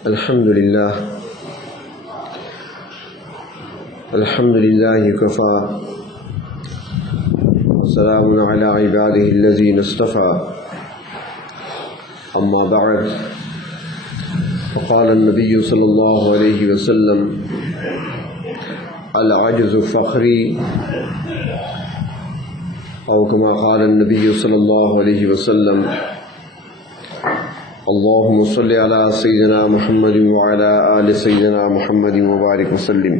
الحمد لله كفى وسلام على عباده الذين اصطفى أما بعد فقال النبي صلى الله عليه وسلم العجز فخري أو كما قال النبي صلى الله عليه وسلم اللهم صل على سيدنا محمد وعلى آل سيدنا محمد وبارك وسلم۔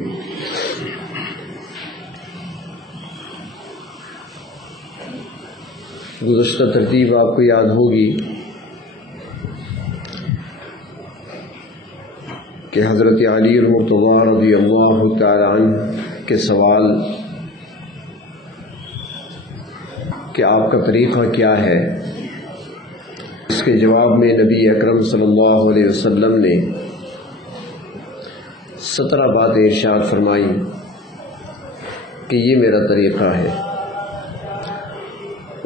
گزشتہ ترتیب آپ کو یاد ہوگی کہ حضرت علی المرتضیٰ رضی اللہ تعالی عنہ کے سوال کہ آپ کا طریقہ کیا ہے، اس کے جواب میں نبی اکرم صلی اللہ علیہ وسلم نے 17 باتیں ارشاد فرمائی کہ یہ میرا طریقہ ہے۔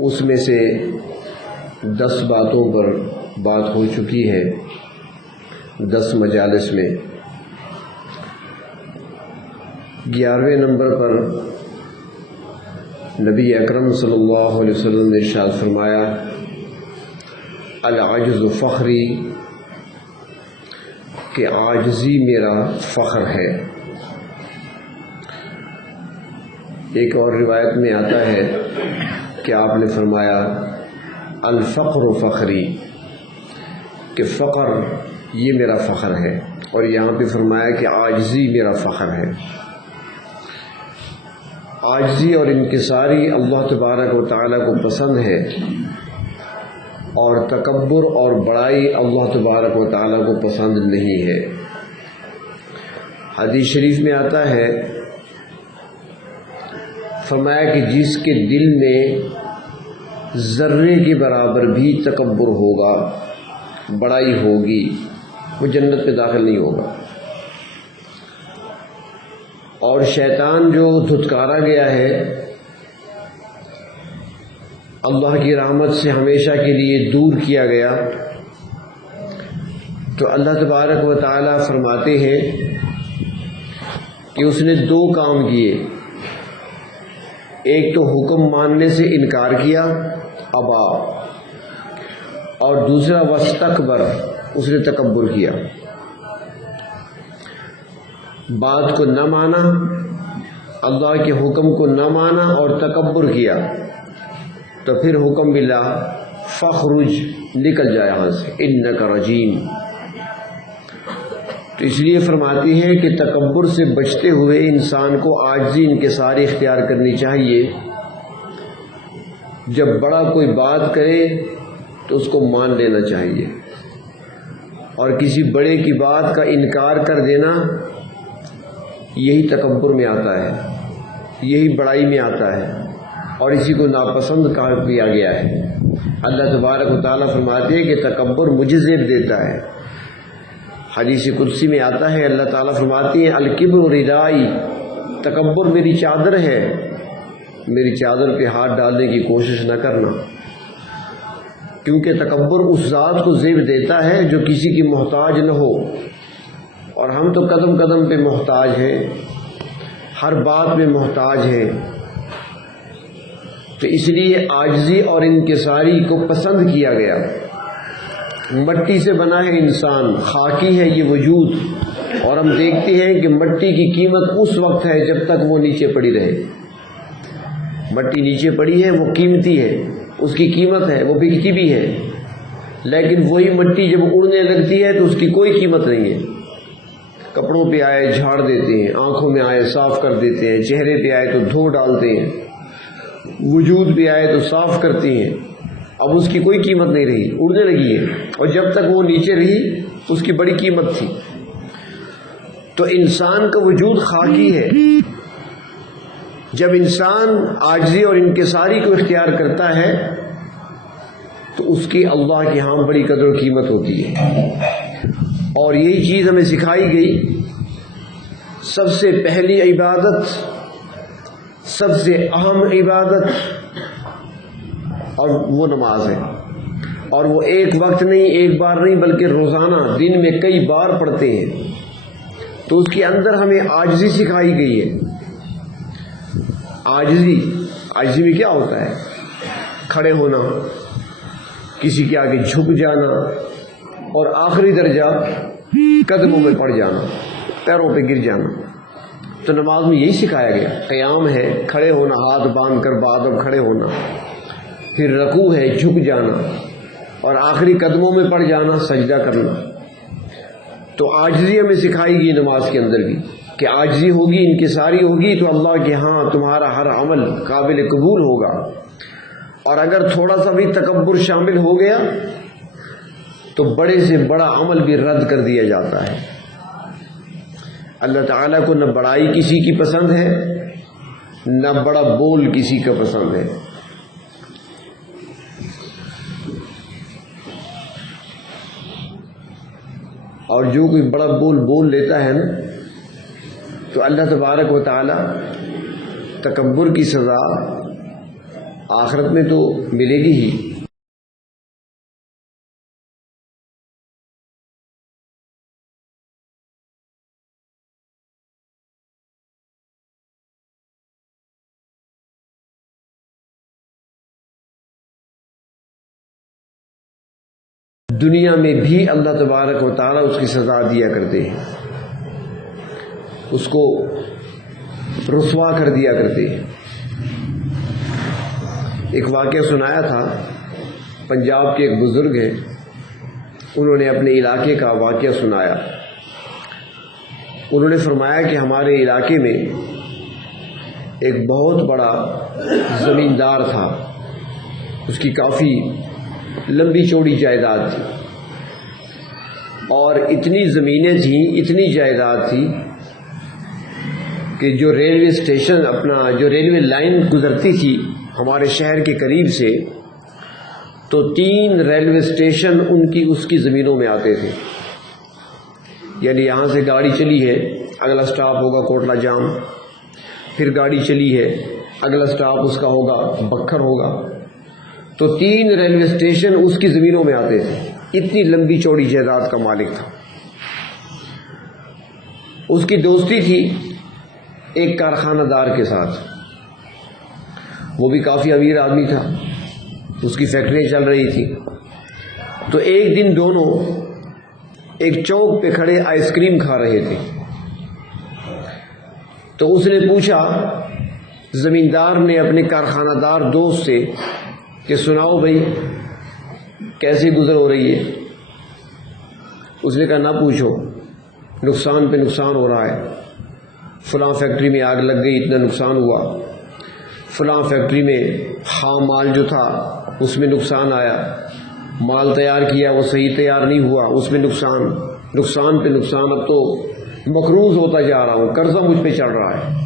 اس میں سے 10 باتوں پر بات ہو چکی ہے 10 مجالس میں۔ 11ویں نمبر پر نبی اکرم صلی اللہ علیہ وسلم نے ارشاد فرمایا العجز فخری، کہ عاجزی میرا فخر ہے۔ ایک اور روایت میں آتا ہے کہ آپ نے فرمایا الفقر فخری، کہ فقر یہ میرا فخر ہے، اور یہاں پہ فرمایا کہ عاجزی میرا فخر ہے۔ عاجزی اور انکساری اللہ تبارک و تعالیٰ کو پسند ہے، اور تکبر اور بڑائی اللہ تبارک و تعالیٰ کو پسند نہیں ہے۔ حدیث شریف میں آتا ہے، فرمایا کہ جس کے دل میں ذرے کے برابر بھی تکبر ہوگا، بڑائی ہوگی، وہ جنت میں داخل نہیں ہوگا۔ اور شیطان جو دھتکارا گیا ہے، اللہ کی رحمت سے ہمیشہ کے لیے دور کیا گیا، تو اللہ تبارک و تعالیٰ فرماتے ہیں کہ اس نے 2 کام کیے۔ ایک تو حکم ماننے سے انکار کیا، ابا، اور دوسرا واستکبر، اس نے تکبر کیا، بات کو نہ مانا، اللہ کے حکم کو نہ مانا اور تکبر کیا، تو پھر حکم ملا فخرج، نکل جائے یہاں سے، انک رجیم۔ تو اس لیے فرماتی ہے کہ تکبر سے بچتے ہوئے انسان کو عاجزی انکساری اختیار کرنی چاہیے۔ جب بڑا کوئی بات کرے تو اس کو مان لینا چاہیے، اور کسی بڑے کی بات کا انکار کر دینا یہی تکبر میں آتا ہے، یہی بڑائی میں آتا ہے، اور اسی کو ناپسند کیا گیا ہے۔ اللہ تبارک و تعالیٰ فرماتے ہیں کہ تکبر مجھے زیب دیتا ہے۔ حدیث قدسی میں آتا ہے، اللہ تعالیٰ فرماتے ہیں الکبر ردائی، تکبر میری چادر ہے، میری چادر پہ ہاتھ ڈالنے کی کوشش نہ کرنا، کیونکہ تکبر اس ذات کو زیب دیتا ہے جو کسی کی محتاج نہ ہو، اور ہم تو قدم قدم پہ محتاج ہیں، ہر بات میں محتاج ہیں۔ تو اس لیے عاجزی اور انکساری کو پسند کیا گیا۔ مٹی سے بنا ہے انسان، خاکی ہے یہ وجود، اور ہم دیکھتے ہیں کہ مٹی کی قیمت اس وقت ہے جب تک وہ نیچے پڑی رہے۔ مٹی نیچے پڑی ہے، وہ قیمتی ہے، اس کی قیمت ہے، وہ بکتی بھی ہے، لیکن وہی مٹی جب اڑنے لگتی ہے تو اس کی کوئی قیمت نہیں ہے۔ کپڑوں پہ آئے جھاڑ دیتے ہیں، آنکھوں میں آئے صاف کر دیتے ہیں، چہرے پہ آئے تو دھو ڈالتے ہیں، وجود پہ آئے تو صاف کرتے ہیں، اب اس کی کوئی قیمت نہیں رہی، اڑنے لگی ہے، اور جب تک وہ نیچے رہی اس کی بڑی قیمت تھی۔ تو انسان کا وجود خاکی ہے۔ جب انسان عاجزی اور انکساری کو اختیار کرتا ہے تو اس کی اللہ کے ہاں بڑی قدر و قیمت ہوتی ہے، اور یہی چیز ہمیں سکھائی گئی۔ سب سے پہلی عبادت، سب سے اہم عبادت اور وہ نماز ہے، اور وہ ایک وقت نہیں، ایک بار نہیں، بلکہ روزانہ دن میں کئی بار پڑھتے ہیں، تو اس کے اندر ہمیں عاجزی سکھائی گئی ہے۔ عاجزی میں کیا ہوتا ہے؟ کھڑے ہونا، کسی کے آگے جھک جانا، اور آخری درجہ قدموں میں پڑ جانا، پیروں پہ گر جانا۔ تو نماز میں یہی سکھایا گیا۔ قیام ہے کھڑے ہونا، ہاتھ باندھ کر بادب کھڑے ہونا، پھر رکوع ہے جھک جانا، اور آخری قدموں میں پڑ جانا، سجدہ کرنا۔ تو عاجزی ہمیں سکھائی گئی نماز کے اندر بھی، کہ عاجزی ہوگی، انکساری ہوگی، تو اللہ کے ہاں تمہارا ہر عمل قابل قبول ہوگا۔ اور اگر تھوڑا سا بھی تکبر شامل ہو گیا تو بڑے سے بڑا عمل بھی رد کر دیا جاتا ہے۔ اللہ تعالیٰ کو نہ بڑائی کسی کی پسند ہے، نہ بڑا بول کسی کا پسند ہے۔ اور جو کوئی بڑا بول لیتا ہے نا، تو اللہ تبارک و تعالیٰ تکبر کی سزا آخرت میں تو ملے گی ہی۔ دنیا میں بھی اللہ تبارک و تعالیٰ اس کی سزا دیا کرتے ہیں، اس کو رسوا کر دیا کرتے ہیں۔ ایک واقعہ سنایا تھا، پنجاب کے ایک بزرگ ہیں، انہوں نے اپنے علاقے کا واقعہ سنایا۔ انہوں نے فرمایا کہ ہمارے علاقے میں ایک بہت بڑا زمیندار تھا، اس کی کافی لمبی چوڑی جائیداد تھی، اور اتنی زمینیں تھیں، اتنی جائیداد تھی کہ جو ریلوے اسٹیشن جو ریلوے لائن گزرتی تھی ہمارے شہر کے قریب سے، تو 3 ریلوے اسٹیشن اس کی زمینوں میں آتے تھے۔ یعنی یہاں سے گاڑی چلی ہے، اگلا سٹاپ ہوگا کوٹلہ جام، پھر گاڑی چلی ہے، اگلا سٹاپ اس کا ہوگا بکھر ہوگا، تو 3 ریلوے اسٹیشن اس کی زمینوں میں آتے تھے۔ اتنی لمبی چوڑی جائیداد کا مالک تھا۔ اس کی دوستی تھی ایک کارخانہ دار کے ساتھ، وہ بھی کافی امیر آدمی تھا، اس کی فیکٹریاں چل رہی تھی۔ تو ایک دن دونوں ایک چوک پہ کھڑے آئس کریم کھا رہے تھے، تو اس نے پوچھا، زمیندار نے اپنے کارخانہ دار دوست سے، کہ سناؤ بھائی کیسی گزر ہو رہی ہے؟ اس نے کہا نہ پوچھو، نقصان پہ نقصان ہو رہا ہے، فلاں فیکٹری میں آگ لگ گئی، اتنا نقصان ہوا، فلاں فیکٹری میں خام مال جو تھا اس میں نقصان آیا، مال تیار کیا وہ صحیح تیار نہیں ہوا، اس میں نقصان پہ نقصان، اب تو مقروض ہوتا جا رہا ہوں، قرضہ مجھ پہ چڑھ رہا ہے۔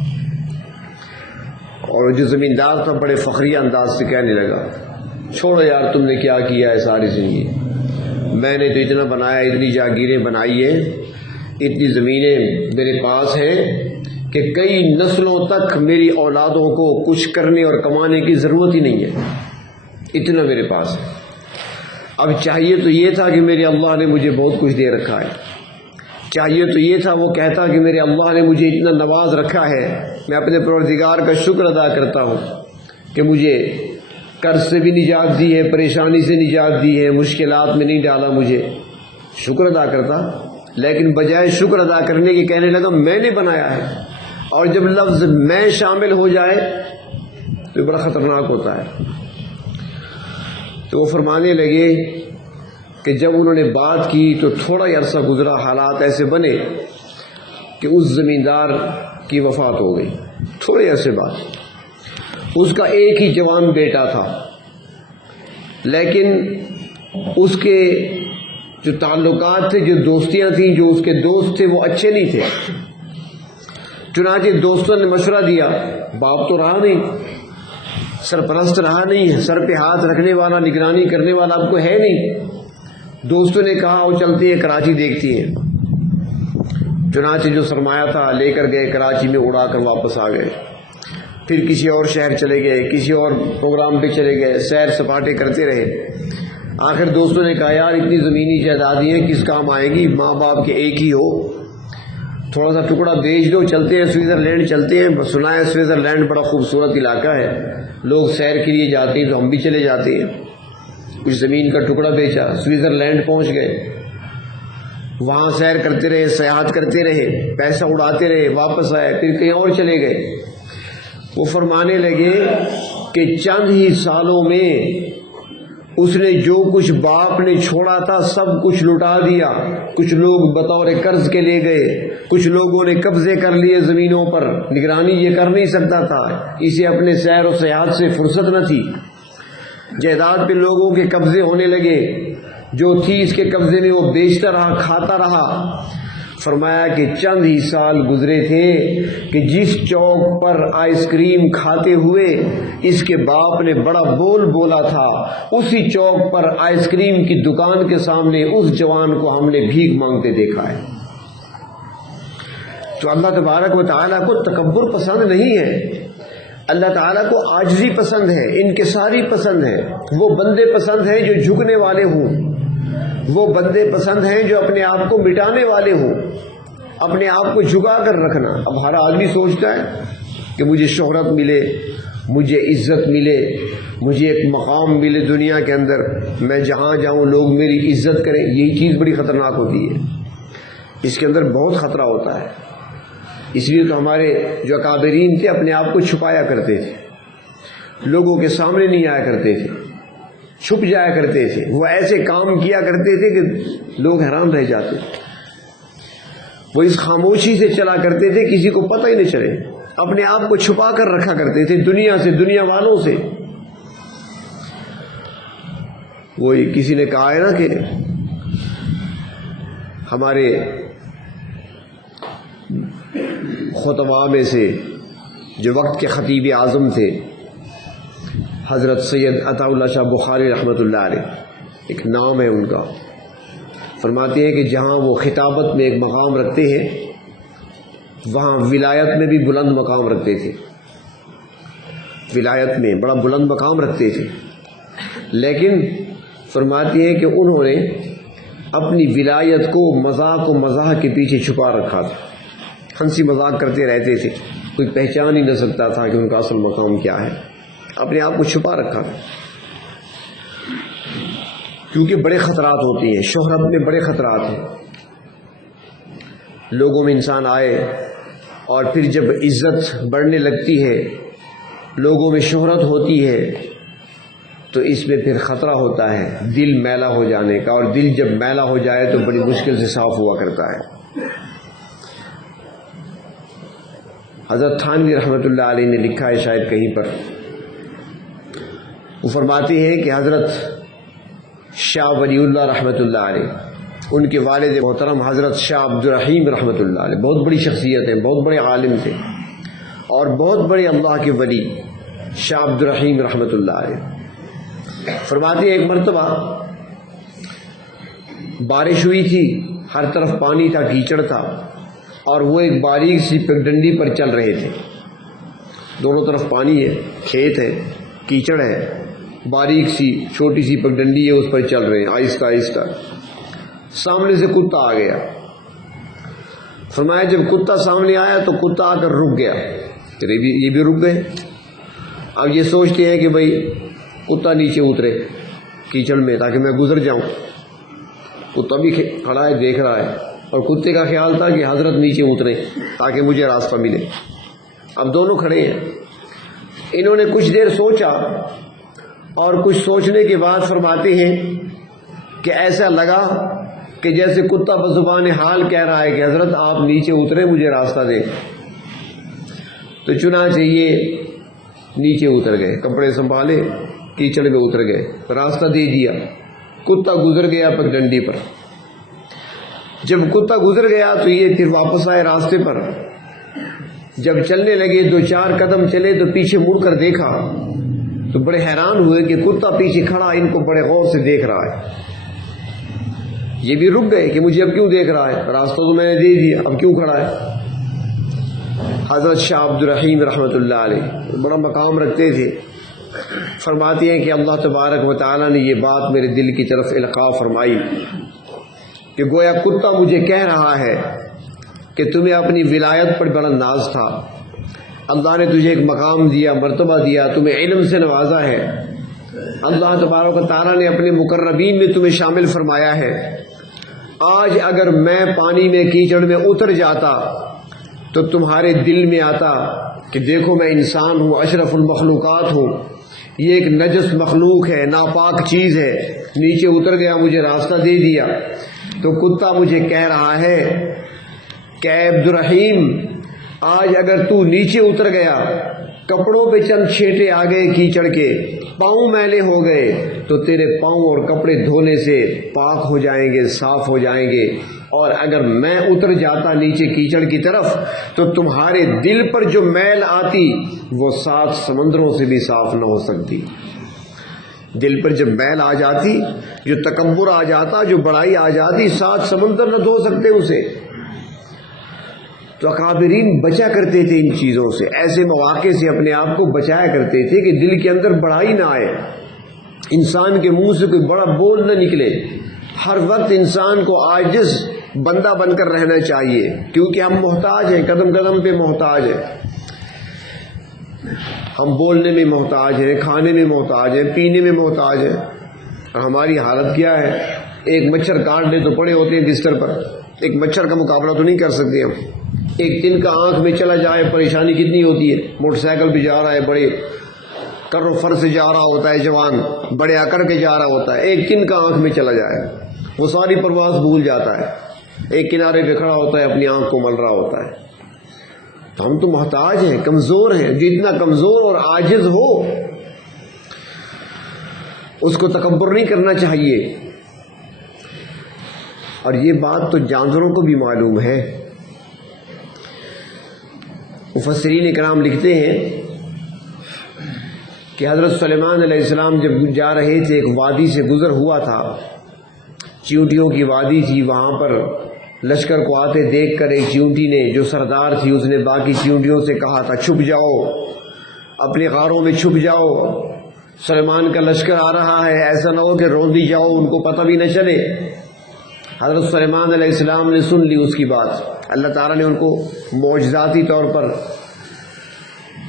اور جو زمیندار تھا بڑے فخریہ انداز سے کہنے لگا، چھوڑو یار، تم نے کیا کیا ہے ساری زندگی، میں نے تو اتنا بنایا، اتنی جاگیریں بنائی ہیں، اتنی زمینیں میرے پاس ہیں کہ کئی نسلوں تک میری اولادوں کو کچھ کرنے اور کمانے کی ضرورت ہی نہیں ہے، اتنا میرے پاس ہے۔ اب چاہیے تو یہ تھا کہ میرے اللہ نے مجھے بہت کچھ دے رکھا ہے، چاہیے تو یہ تھا وہ کہتا کہ میرے اللہ نے مجھے اتنا نواز رکھا ہے، میں اپنے پروردگار کا شکر ادا کرتا ہوں کہ مجھے قرض سے بھی نجات دی ہے، پریشانی سے نجات دی ہے، مشکلات میں نہیں ڈالا، مجھے شکر ادا کرتا۔ لیکن بجائے شکر ادا کرنے کے کہنے لگا میں نے بنایا ہے، اور جب لفظ میں شامل ہو جائے تو بڑا خطرناک ہوتا ہے۔ تو وہ فرمانے لگے کہ جب انہوں نے بات کی تو تھوڑا ہی عرصہ گزرا، حالات ایسے بنے کہ اس زمیندار کی وفات ہو گئی۔ تھوڑے عرصے بعد اس کا ایک ہی جوان بیٹا تھا، لیکن اس کے جو تعلقات تھے، جو دوستیاں تھیں، جو اس کے دوست تھے وہ اچھے نہیں تھے۔ چنانچہ دوستوں نے مشورہ دیا، باپ تو رہا نہیں، سرپرست رہا نہیں، سر پہ ہاتھ رکھنے والا، نگرانی کرنے والا آپ کو ہے نہیں۔ دوستوں نے کہا وہ چلتے ہیں کراچی دیکھتی ہیں۔ چنانچہ جو سرمایہ تھا لے کر گئے، کراچی میں اڑا کر واپس آ گئے، پھر کسی اور شہر چلے گئے، کسی اور پروگرام پہ چلے گئے، سیر سپاٹے کرتے رہے۔ آخر دوستوں نے کہا یار اتنی زمینی جائیدادیں ہیں کس کام آئیں گی، ماں باپ کے ایک ہی ہو، تھوڑا سا ٹکڑا بیچ دو، چلتے ہیں سوئٹزرلینڈ چلتے ہیں، سنا ہے سوئٹزرلینڈ بڑا خوبصورت علاقہ ہے، لوگ سیر کے لیے جاتے ہیں تو ہم بھی چلے جاتے ہیں۔ کچھ زمین کا ٹکڑا بیچا، سوئٹزرلینڈ پہنچ گئے، وہاں سیر کرتے رہے، سیاحت کرتے رہے، پیسہ اڑاتے رہے، واپس آئے، پھر کہیں اور چلے گئے۔ وہ فرمانے لگے کہ چند ہی سالوں میں اس نے جو کچھ باپ نے چھوڑا تھا سب کچھ لٹا دیا، کچھ لوگ بطور قرض کے لے گئے، کچھ لوگوں نے قبضے کر لیے زمینوں پر، نگرانی یہ کر نہیں سکتا تھا، اسے اپنے سیر و سیاحت سے فرصت نہ تھی، جائیداد پہ لوگوں کے قبضے ہونے لگے، جو تھی اس کے قبضے میں وہ بیچتا رہا، کھاتا رہا۔ فرمایا کہ چند ہی سال گزرے تھے کہ جس چوک پر آئس کریم کھاتے ہوئے اس کے باپ نے بڑا بول بولا تھا، اسی چوک پر آئس کریم کی دکان کے سامنے اس جوان کو ہم نے بھیک مانگتے دیکھا ہے۔ تو اللہ تبارک و تعالیٰ کو تکبر پسند نہیں ہے، اللہ تعالیٰ کو عاجزی پسند ہے، انکساری پسند ہے، وہ بندے پسند ہیں جو جھکنے والے ہوں، وہ بندے پسند ہیں جو اپنے آپ کو مٹانے والے ہوں، اپنے آپ کو جھکا کر رکھنا۔ اب ہر آدمی سوچتا ہے کہ مجھے شہرت ملے، مجھے عزت ملے، مجھے ایک مقام ملے دنیا کے اندر، میں جہاں جاؤں لوگ میری عزت کریں، یہی چیز بڑی خطرناک ہوتی ہے، اس کے اندر بہت خطرہ ہوتا ہے۔ اس لیے تو ہمارے جو اکابرین تھے اپنے آپ کو چھپایا کرتے تھے، لوگوں کے سامنے نہیں آیا کرتے تھے، چھپ جایا کرتے تھے، وہ ایسے کام کیا کرتے تھے کہ لوگ حیران رہ جاتے تھے، وہ اس خاموشی سے چلا کرتے تھے کسی کو پتہ ہی نہیں چلے، اپنے آپ کو چھپا کر رکھا کرتے تھے دنیا سے، دنیا والوں سے۔ وہی کسی نے کہا ہے نا کہ ہمارے خطباء میں سے جو وقت کے خطیب اعظم تھے حضرت سید عطا اللہ شاہ بخاری رحمۃ اللہ علیہ، ایک نام ہے ان کا، فرماتے ہیں کہ جہاں وہ خطابت میں ایک مقام رکھتے ہیں وہاں ولایت میں بھی بلند مقام رکھتے تھے، ولایت میں بڑا بلند مقام رکھتے تھے، لیکن فرماتے ہیں کہ انہوں نے اپنی ولایت کو مذاق و مزاح کے پیچھے چھپا رکھا تھا، ہنسی مذاق کرتے رہتے تھے، کوئی پہچان ہی نہ سکتا تھا کہ ان کا اصل مقام کیا ہے، اپنے آپ کو چھپا رکھا تھا، کیونکہ بڑے خطرات ہوتے ہیں، شہرت میں بڑے خطرات ہیں، لوگوں میں انسان آئے اور پھر جب عزت بڑھنے لگتی ہے، لوگوں میں شہرت ہوتی ہے، تو اس میں پھر خطرہ ہوتا ہے دل میلا ہو جانے کا، اور دل جب میلا ہو جائے تو بڑی مشکل سے صاف ہوا کرتا ہے۔ حضرت تھانوی رحمۃ اللہ علیہ نے لکھا ہے شاید کہیں پر، وہ فرماتے ہیں کہ حضرت شاہ ولی اللہ رحمۃ اللہ علیہ، ان کے والد محترم حضرت شاہ عبد الرحیم رحمۃ اللہ علیہ، بہت بڑی شخصیت ہیں، بہت بڑے عالم تھے اور بہت بڑے اللہ کے ولی، شاہ عبد الرحیم رحمۃ اللہ علیہ فرماتے ہیں ایک مرتبہ بارش ہوئی تھی، ہر طرف پانی تھا، کیچڑ تھا، اور وہ ایک باریک سی پگڈنڈی پر چل رہے تھے، دونوں طرف پانی ہے، کھیت ہے، کیچڑ ہے، باریک سی چھوٹی سی پگڈنڈی ہے، اس پر چل رہے ہیں آہستہ آہستہ، سامنے سے کتا آ گیا، فرمایا جب کتا سامنے آیا تو کتا آ کر رک گیا، یہ بھی رک گئے، اب یہ سوچتے ہیں کہ بھائی کتا نیچے اترے کیچڑ میں تاکہ میں گزر جاؤں، کتا بھی کھڑا ہے دیکھ رہا ہے، اور کتے کا خیال تھا کہ حضرت نیچے اترے تاکہ مجھے راستہ ملے، اب دونوں کھڑے ہیں، انہوں نے کچھ دیر سوچا اور کچھ سوچنے کے بعد فرماتے ہیں کہ ایسا لگا کہ جیسے کتا بزبان حال کہہ رہا ہے کہ حضرت آپ نیچے اترے مجھے راستہ دیں، تو چنانچہ یہ نیچے اتر گئے، کپڑے سنبھالے، کیچڑ میں اتر گئے، راستہ دے دیا، کتا گزر گیا پگڈنڈی پر، جب کتا گزر گیا تو یہ پھر واپس آئے راستے پر، جب چلنے لگے 2-4 قدم چلے تو پیچھے مڑ کر دیکھا تو بڑے حیران ہوئے کہ کتا پیچھے کھڑا ان کو بڑے غور سے دیکھ رہا ہے، یہ بھی رک گئے کہ مجھے اب کیوں دیکھ رہا ہے، راستہ تو میں نے دے دیا، اب کیوں کھڑا ہے۔ حضرت شاہ عبد الرحیم رحمۃ اللہ علیہ بڑا مقام رکھتے تھے، فرماتی ہیں کہ اللہ تبارک و تعالیٰ نے یہ بات میرے دل کی طرف القاء فرمائی کہ گویا کتا مجھے کہہ رہا ہے کہ تمہیں اپنی ولایت پر بڑا ناز تھا، اللہ نے تجھے ایک مقام دیا، مرتبہ دیا، تمہیں علم سے نوازا ہے، اللہ تبارک و تعالیٰ نے اپنے مقربین میں تمہیں شامل فرمایا ہے۔ آج اگر میں پانی میں کیچڑ میں اتر جاتا تو تمہارے دل میں آتا کہ دیکھو میں انسان ہوں، اشرف المخلوقات ہوں، یہ ایک نجس مخلوق ہے، ناپاک چیز ہے، نیچے اتر گیا، مجھے راستہ دے دیا۔ تو کتا مجھے کہہ رہا ہے کہ اے عبد الرحیم، آج اگر تو نیچے اتر گیا، کپڑوں پہ چند چھیٹے آ گئے کیچڑ کے، پاؤں میلے ہو گئے، تو تیرے پاؤں اور کپڑے دھونے سے پاک ہو جائیں گے، صاف ہو جائیں گے۔ اور اگر میں اتر جاتا نیچے کیچڑ کی طرف تو تمہارے دل پر جو میل آتی وہ 7 سمندروں سے بھی صاف نہ ہو سکتی۔ دل پر جب میل آ جاتی، جو تکبر آ جاتا، جو بڑائی آ جاتی، 7 سمندر نہ دھو سکتے اسے۔ تو اکابرین بچا کرتے تھے ان چیزوں سے، ایسے مواقع سے اپنے آپ کو بچایا کرتے تھے کہ دل کے اندر بڑائی نہ آئے، انسان کے منہ سے کوئی بڑا بول نہ نکلے۔ ہر وقت انسان کو عاجز بندہ بن کر رہنا چاہیے، کیونکہ ہم محتاج ہیں، قدم قدم پہ محتاج ہیں، ہم بولنے میں محتاج ہیں، کھانے میں محتاج ہیں، پینے میں محتاج ہیں۔ اور ہماری حالت کیا ہے؟ ایک مچھر کاٹ لے تو پڑے ہوتے ہیں بستر پر، ایک مچھر کا مقابلہ تو نہیں کر سکتے ہم۔ ایک دن کا آنکھ میں چلا جائے پریشانی کتنی ہوتی ہے، موٹر سائیکل پہ جا رہا ہے، بڑے کر و فر سے جا رہا ہوتا ہے جوان، بڑے اکڑ کے جا رہا ہوتا ہے، ایک دن کا آنکھ میں چلا جائے وہ ساری پرواز بھول جاتا ہے، ایک کنارے پہ کھڑا ہوتا ہے، اپنی آنکھ کو مل رہا ہوتا ہے۔ تو ہم تو محتاج ہیں، کمزور ہیں۔ جو اتنا کمزور اور عاجز ہو اس کو تکبر نہیں کرنا چاہیے۔ اور یہ بات تو جانوروں کو بھی معلوم ہے۔ مفسرین کرام لکھتے ہیں کہ حضرت سلیمان علیہ السلام جب جا رہے تھے، ایک وادی سے گزر ہوا تھا، چیونٹیوں کی وادی تھی، وہاں پر لشکر کو آتے دیکھ کر ایک چیونٹی نے، جو سردار تھی، اس نے باقی چیونٹیوں سے کہا تھا چھپ جاؤ، اپنے غاروں میں چھپ جاؤ، سلیمان کا لشکر آ رہا ہے، ایسا نہ ہو کہ روندی جاؤ، ان کو پتہ بھی نہ چلے۔ حضرت سلیمان علیہ السلام نے سن لی اس کی بات۔ اللہ تعالیٰ نے ان کو معجزاتی طور پر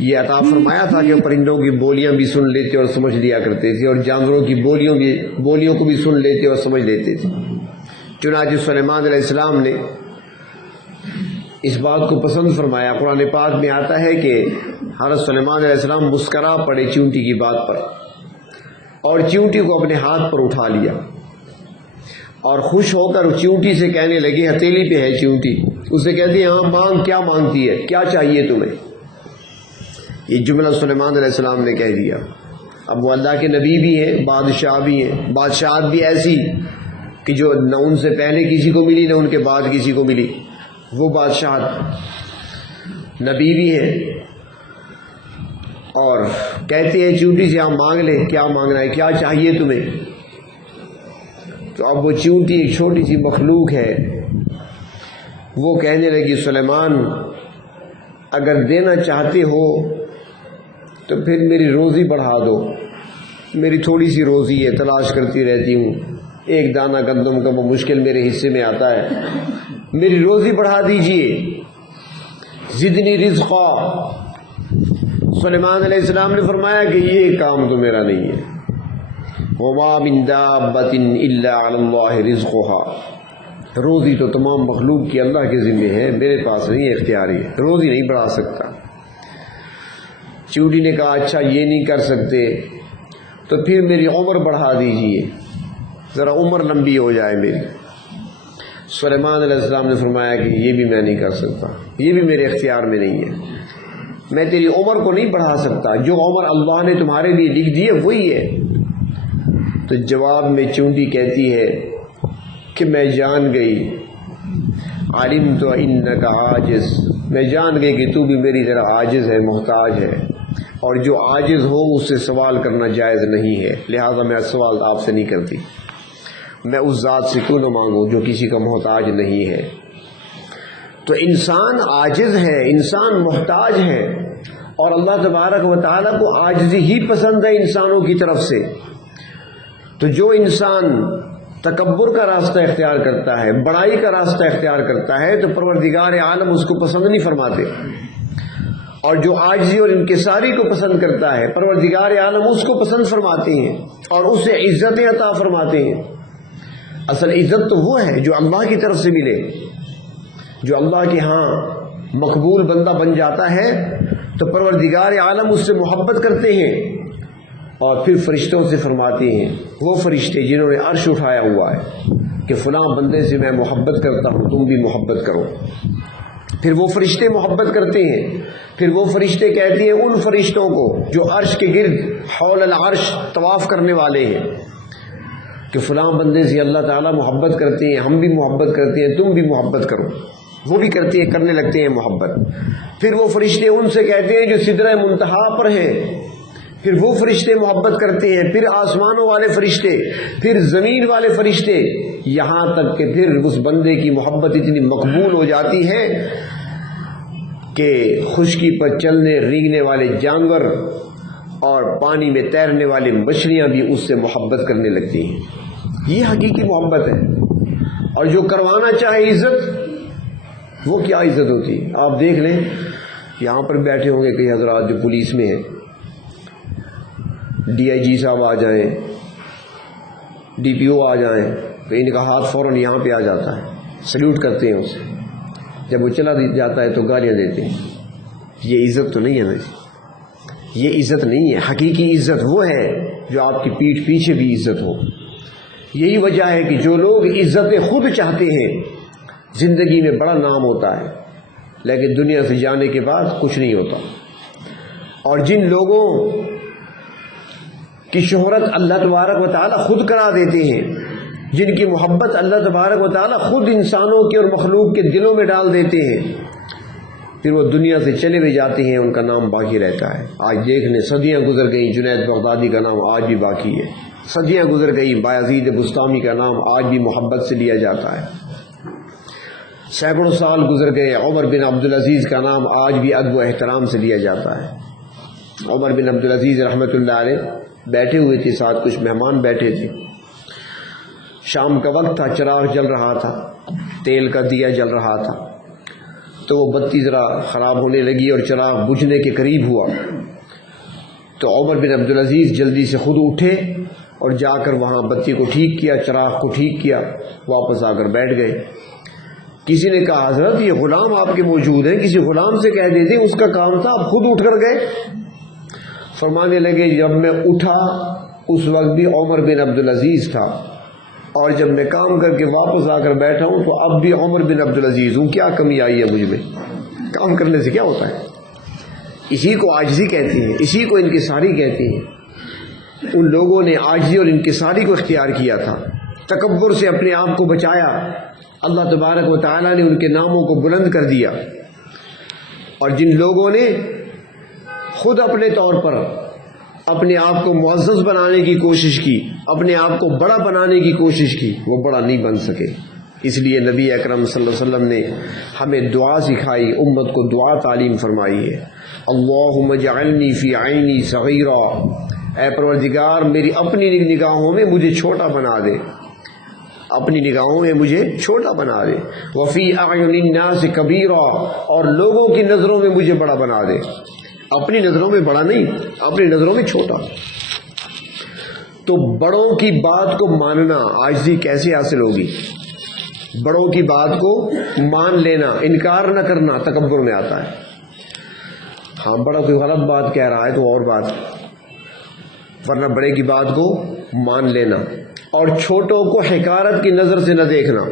یہ عطا فرمایا تھا کہ وہ پرندوں کی بولیاں بھی سن لیتے اور سمجھ لیا کرتے تھے، اور جانوروں کی بولیوں کو بھی سن لیتے اور سمجھ لیتے تھے۔ چنانچہ سلیمان علیہ السلام نے اس بات کو پسند فرمایا۔ قرآن پاک میں آتا ہے کہ حضرت سلیمان علیہ السلام مسکرا پڑے چیونٹی کی بات پر، اور چیونٹی کو اپنے ہاتھ پر اٹھا لیا، اور خوش ہو کر چیونٹی سے کہنے لگے، ہتھیلی پہ ہے چیونٹی، اسے کہتی ہے ہاں مانگ، کیا مانگتی ہے، کیا چاہیے تمہیں؟ یہ جملہ سلیمان علیہ السلام نے کہہ دیا۔ اب وہ اللہ کے نبی بھی ہیں، بادشاہ بھی ہیں، بادشاہت بھی ایسی کہ جو نہ ان سے پہلے کسی کو ملی نہ ان کے بعد کسی کو ملی، وہ بادشاہت، نبی بھی ہیں، اور کہتے ہیں چیونٹی سے ہم مانگ لے، کیا مانگنا ہے، کیا چاہیے تمہیں؟ تو اب وہ چیونٹی ایک چھوٹی سی مخلوق ہے، وہ کہنے لگی سلیمان اگر دینا چاہتے ہو تو پھر میری روزی بڑھا دو، میری تھوڑی سی روزی ہے، تلاش کرتی رہتی ہوں، ایک دانہ گندم کا وہ مشکل میرے حصے میں آتا ہے، میری روزی بڑھا دیجئے، زدنی رزقا۔ سلیمان علیہ السلام نے فرمایا کہ یہ کام تو میرا نہیں ہے۔ وما من دابۃ الا علی اللہ رزقها، روزی تو تمام مخلوق کی اللہ کے ذمہ ہے، میرے پاس نہیں ہے، اختیاری ہے، روزی نہیں بڑھا سکتا۔ چیونٹی نے کہا اچھا یہ نہیں کر سکتے تو پھر میری عمر بڑھا دیجئے، ذرا عمر لمبی ہو جائے میری۔ سلیمان علیہ السلام نے فرمایا کہ یہ بھی میں نہیں کر سکتا، یہ بھی میرے اختیار میں نہیں ہے، میں تیری عمر کو نہیں بڑھا سکتا، جو عمر اللہ نے تمہارے لیے لکھ دی ہے وہی ہے۔ تو جواب میں چیونٹی کہتی ہے کہ میں جان گئی، علمت انک عاجز، میں جان گئی کہ تو بھی میری طرح عاجز ہے، محتاج ہے، اور جو عاجز ہو اس سے سوال کرنا جائز نہیں ہے، لہذا میں سوال آپ سے نہیں کرتی، میں اس ذات سے کیوں نہ مانگوں جو کسی کا محتاج نہیں ہے۔ تو انسان عاجز ہے، انسان محتاج ہے، اور اللہ تبارک و تعالیٰ کو عاجزی ہی پسند ہے انسانوں کی طرف سے. تو جو انسان تکبر کا راستہ اختیار کرتا ہے، بڑائی کا راستہ اختیار کرتا ہے، تو پروردگار عالم اس کو پسند نہیں فرماتے. اور جو عاجزی اور انکساری کو پسند کرتا ہے، پروردگار عالم اس کو پسند فرماتے ہیں اور اسے عزتیں عطا فرماتے ہیں. اصل عزت تو وہ ہے جو اللہ کی طرف سے ملے. جو اللہ کے ہاں مقبول بندہ بن جاتا ہے تو پروردگار عالم اس سے محبت کرتے ہیں اور پھر فرشتوں سے فرماتے ہیں، وہ فرشتے جنہوں نے عرش اٹھایا ہوا ہے کہ فلاں بندے سے میں محبت کرتا ہوں، تم بھی محبت کرو. پھر وہ فرشتے محبت کرتے ہیں. پھر وہ فرشتے کہتے ہیں ان فرشتوں کو جو عرش کے گرد حول العرش طواف کرنے والے ہیں کہ فلاں بندے سے اللہ تعالیٰ محبت کرتے ہیں، ہم بھی محبت کرتے ہیں، تم بھی محبت کرو. وہ بھی کرتے ہیں، کرنے لگتے ہیں محبت. پھر وہ فرشتے ان سے کہتے ہیں جو سدرہ منتہا پر ہیں، پھر وہ فرشتے محبت کرتے ہیں. پھر آسمانوں والے فرشتے، پھر زمین والے فرشتے، یہاں تک کہ پھر اس بندے کی محبت اتنی مقبول ہو جاتی ہے کہ خشکی پر چلنے رینگنے والے جانور اور پانی میں تیرنے والی مچھلیاں بھی اس سے محبت کرنے لگتی ہیں. یہ حقیقی محبت ہے. اور جو کروانا چاہے عزت، وہ کیا عزت ہوتی ہے. آپ دیکھ لیں یہاں پر بیٹھے ہوں گے کئی حضرات جو پولیس میں ہیں، ڈی آئی جی صاحب آ جائیں، ڈی پی او آ جائیں تو ان کا ہاتھ فوراً یہاں پہ آ جاتا ہے، سلیوٹ کرتے ہیں اسے. جب وہ چلا جاتا ہے تو گالیاں دیتے ہیں. یہ عزت تو نہیں ہے نا، یہ عزت نہیں ہے. حقیقی عزت وہ ہے جو آپ کی پیٹھ پیچھے بھی عزت ہو. یہی وجہ ہے کہ جو لوگ عزت خود چاہتے ہیں زندگی میں بڑا نام ہوتا ہے، لیکن دنیا سے جانے کے بعد کچھ نہیں ہوتا. اور جن لوگوں کی شہرت اللہ تبارک و تعالیٰ خود کرا دیتے ہیں، جن کی محبت اللہ تبارک و تعالیٰ خود انسانوں کے اور مخلوق کے دلوں میں ڈال دیتے ہیں، پھر وہ دنیا سے چلے بھی جاتے ہیں، ان کا نام باقی رہتا ہے. آج دیکھ لیں صدیاں گزر گئیں، جنید بغدادی کا نام آج بھی باقی ہے. صدیاں گزر گئیں، بایزید بستامی کا نام آج بھی محبت سے لیا جاتا ہے. سینکڑوں سال گزر گئے، عمر بن عبدالعزیز کا نام آج بھی ادب و احترام سے لیا جاتا ہے. عمر بن عبدالعزیز رحمۃ اللہ علیہ بیٹھے ہوئے تھے، ساتھ کچھ مہمان بیٹھے تھے. شام کا وقت تھا، چراغ جل رہا تھا، تیل کا دیا جل رہا تھا. تو وہ بتی ذرا خراب ہونے لگی اور چراغ بجھنے کے قریب ہوا. تو عمر بن عبدالعزیز جلدی سے خود اٹھے اور جا کر وہاں بتی کو ٹھیک کیا، چراغ کو ٹھیک کیا، واپس آ کر بیٹھ گئے. کسی نے کہا حضرت یہ غلام آپ کے موجود ہیں، کسی غلام سے کہہ دیتے، اس کا کام تھا، آپ خود اٹھ کر گئے. فرمانے لگے جب میں اٹھا اس وقت بھی عمر بن عبدالعزیز تھا، اور جب میں کام کر کے واپس آ کر بیٹھا ہوں تو اب بھی عمر بن عبدالعزیز ہوں. کیا کمی آئی ہے مجھ میں؟ کام کرنے سے کیا ہوتا ہے؟ اسی کو عاجزی کہتے ہیں، اسی کو انکساری کہتے ہیں. ان لوگوں نے عاجزی اور انکساری کو اختیار کیا تھا، تکبر سے اپنے آپ کو بچایا. اللہ تبارک و تعالیٰ نے ان کے ناموں کو بلند کر دیا. اور جن لوگوں نے خود اپنے طور پر اپنے آپ کو معزز بنانے کی کوشش کی، اپنے آپ کو بڑا بنانے کی کوشش کی، وہ بڑا نہیں بن سکے. اس لیے نبی اکرم صلی اللہ علیہ وسلم نے ہمیں دعا سکھائی، امت کو دعا تعلیم فرمائی ہے. اللہم اجعلنی فی عینی صغیرا، اے پروردگار میری اپنی نگاہوں میں مجھے چھوٹا بنا دے، اپنی نگاہوں میں مجھے چھوٹا بنا دے. وفی اعین الناس کبیرا، اور لوگوں کی نظروں میں مجھے بڑا بنا دے. اپنی نظروں میں بڑا نہیں، اپنی نظروں میں چھوٹا. تو بڑوں کی بات کو ماننا عاجزی کیسے حاصل ہوگی؟ بڑوں کی بات کو مان لینا، انکار نہ کرنا تکبر میں آتا ہے. ہاں بڑا کوئی غلط بات کہہ رہا ہے تو اور بات، ورنہ بڑے کی بات کو مان لینا. اور چھوٹوں کو حقارت کی نظر سے نہ دیکھنا،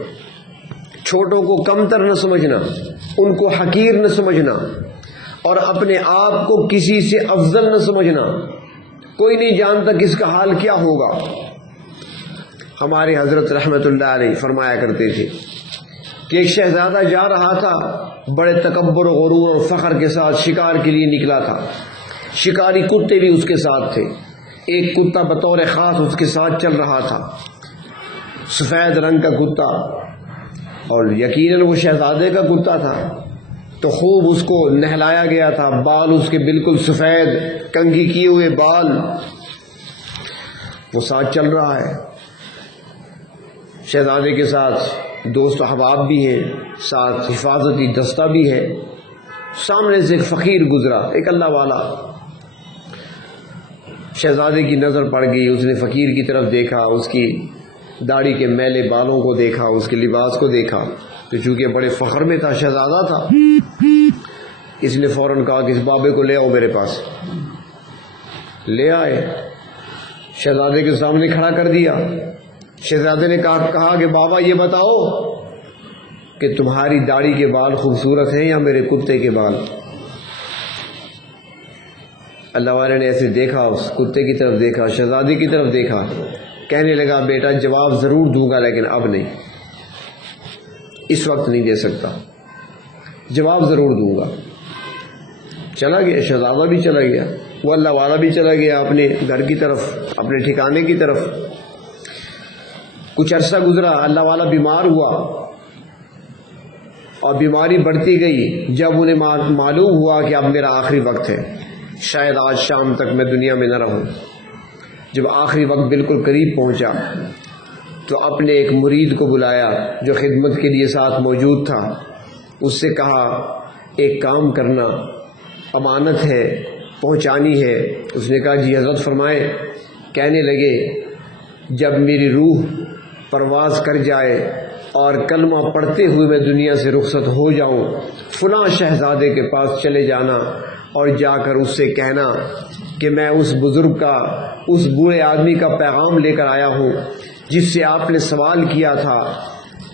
چھوٹوں کو کمتر نہ سمجھنا، ان کو حقیر نہ سمجھنا، اور اپنے آپ کو کسی سے افضل نہ سمجھنا. کوئی نہیں جانتا کس کا حال کیا ہوگا. ہمارے حضرت رحمت اللہ علیہ فرمایا کرتے تھے کہ ایک شہزادہ جا رہا تھا، بڑے تکبر و غرور اور فخر کے ساتھ شکار کے لیے نکلا تھا. شکاری کتے بھی اس کے ساتھ تھے. ایک کتا بطور خاص اس کے ساتھ چل رہا تھا، سفید رنگ کا کتا، اور یقیناً وہ شہزادے کا کتا تھا. تو خوب اس کو نہلایا گیا تھا، بال اس کے بالکل سفید کنگھی کیے ہوئے بال، وہ ساتھ چل رہا ہے، شہزادے کے ساتھ دوست احباب بھی ہیں، ساتھ حفاظتی دستہ بھی ہے۔ سامنے سے ایک فقیر گزرا، ایک اللہ والا، شہزادے کی نظر پڑ گئی، اس نے فقیر کی طرف دیکھا، اس کی داڑھی کے میلے بالوں کو دیکھا، اس کے لباس کو دیکھا، تو چونکہ بڑے فخر میں تھا، شہزادہ تھا، اس نے فوراً کہا کہ اس بابے کو لے آؤ میرے پاس۔ لے آئے، شہزادے کے سامنے کھڑا کر دیا۔ شہزادے نے کہا کہ بابا یہ بتاؤ کہ تمہاری داڑھی کے بال خوبصورت ہیں یا میرے کتے کے بال؟ اللہ والے نے ایسے دیکھا، اس کتے کی طرف دیکھا، شہزادے کی طرف دیکھا، کہنے لگا بیٹا جواب ضرور دوں گا لیکن اب نہیں، اس وقت نہیں دے سکتا، جواب ضرور دوں گا۔ چلا گیا، شہزادہ بھی چلا گیا، وہ اللہ والا بھی چلا گیا اپنے گھر کی طرف، اپنے ٹھکانے کی طرف۔ کچھ عرصہ گزرا، اللہ والا بیمار ہوا اور بیماری بڑھتی گئی۔ جب انہیں معلوم ہوا کہ اب میرا آخری وقت ہے، شاید آج شام تک میں دنیا میں نہ رہوں، جب آخری وقت بالکل قریب پہنچا تو اپنے ایک مرید کو بلایا جو خدمت کے لیے ساتھ موجود تھا، اس سے کہا ایک کام کرنا، امانت ہے، پہنچانی ہے۔ اس نے کہا جی حضرت فرمائیں۔ کہنے لگے جب میری روح پرواز کر جائے اور کلمہ پڑھتے ہوئے میں دنیا سے رخصت ہو جاؤں، فلاں شہزادے کے پاس چلے جانا اور جا کر اس سے کہنا کہ میں اس بزرگ کا، اس بوڑھے آدمی کا پیغام لے کر آیا ہوں جس سے آپ نے سوال کیا تھا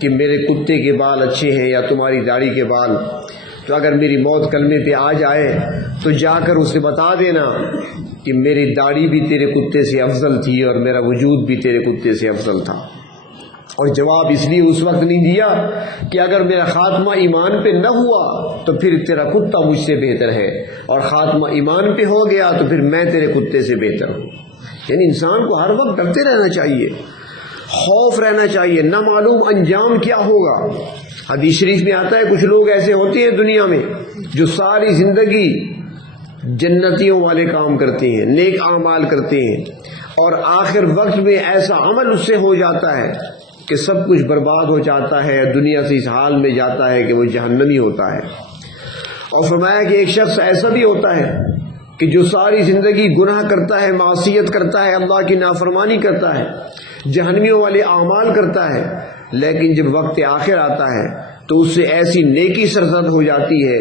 کہ میرے کتے کے بال اچھے ہیں یا تمہاری داڑھی کے بال، تو اگر میری موت کلمے پہ آ جائے تو جا کر اسے بتا دینا کہ میری داڑھی بھی تیرے کتے سے افضل تھی اور میرا وجود بھی تیرے کتے سے افضل تھا۔ اور جواب اس لیے اس وقت نہیں دیا کہ اگر میرا خاتمہ ایمان پہ نہ ہوا تو پھر تیرا کتا مجھ سے بہتر ہے، اور خاتمہ ایمان پہ ہو گیا تو پھر میں تیرے کتے سے بہتر ہوں۔ یعنی انسان کو ہر وقت ڈرتے رہنا چاہیے، خوف رہنا چاہیے، نہ معلوم انجام کیا ہوگا۔ حدیث شریف میں آتا ہے کچھ لوگ ایسے ہوتے ہیں دنیا میں جو ساری زندگی جنتیوں والے کام کرتے ہیں، نیک اعمال کرتے ہیں، اور آخر وقت میں ایسا عمل اس سے ہو جاتا ہے کہ سب کچھ برباد ہو جاتا ہے، دنیا سے اس حال میں جاتا ہے کہ وہ جہنمی ہوتا ہے۔ اور فرمایا کہ ایک شخص ایسا بھی ہوتا ہے کہ جو ساری زندگی گناہ کرتا ہے، معصیت کرتا ہے، اللہ کی نافرمانی کرتا ہے، جہنمیوں والے اعمال کرتا ہے، لیکن جب وقت آخر آتا ہے تو اس سے ایسی نیکی سرزد ہو جاتی ہے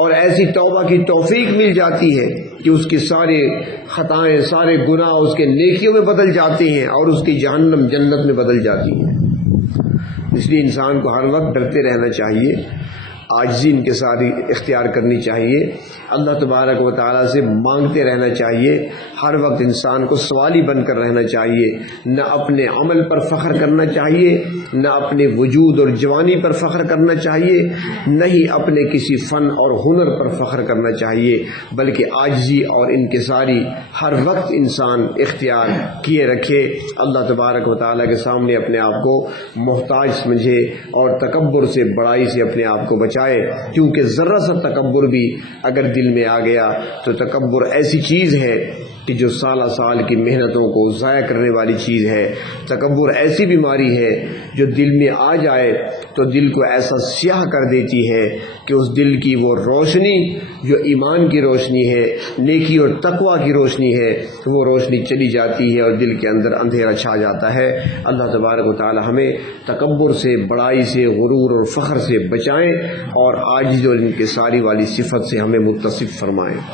اور ایسی توبہ کی توفیق مل جاتی ہے کہ اس کی سارے خطائیں، سارے گناہ اس کے نیکیوں میں بدل جاتے ہیں اور اس کی جہنم جنت میں بدل جاتی ہے۔ اس لیے انسان کو ہر وقت ڈرتے رہنا چاہیے، عاجزی انکساری اختیار کرنی چاہیے، اللہ تبارک و تعالیٰ سے مانگتے رہنا چاہیے، ہر وقت انسان کو سوالی بن کر رہنا چاہیے، نہ اپنے عمل پر فخر کرنا چاہیے، نہ اپنے وجود اور جوانی پر فخر کرنا چاہیے، نہ ہی اپنے کسی فن اور ہنر پر فخر کرنا چاہیے، بلکہ عاجزی اور انکساری ہر وقت انسان اختیار کیے رکھے، اللہ تبارک و تعالیٰ کے سامنے اپنے آپ کو محتاج سمجھے اور تکبر سے، بڑائی سے اپنے آپ کو بچائے، کیونکہ ذرا سا تکبر بھی اگر دل میں آ گیا تو تکبر ایسی چیز ہے کہ جو سالہ سال کی محنتوں کو ضائع کرنے والی چیز ہے۔ تکبر ایسی بیماری ہے جو دل میں آ جائے تو دل کو ایسا سیاہ کر دیتی ہے کہ اس دل کی وہ روشنی جو ایمان کی روشنی ہے، نیکی اور تقوی کی روشنی ہے، وہ روشنی چلی جاتی ہے اور دل کے اندر اندھیرا چھا جاتا ہے۔ اللہ تبارک و تعالی ہمیں تکبر سے، بڑائی سے، غرور اور فخر سے بچائیں اور عاجزی اور انکساری والی صفت سے ہمیں متصف فرمائیں۔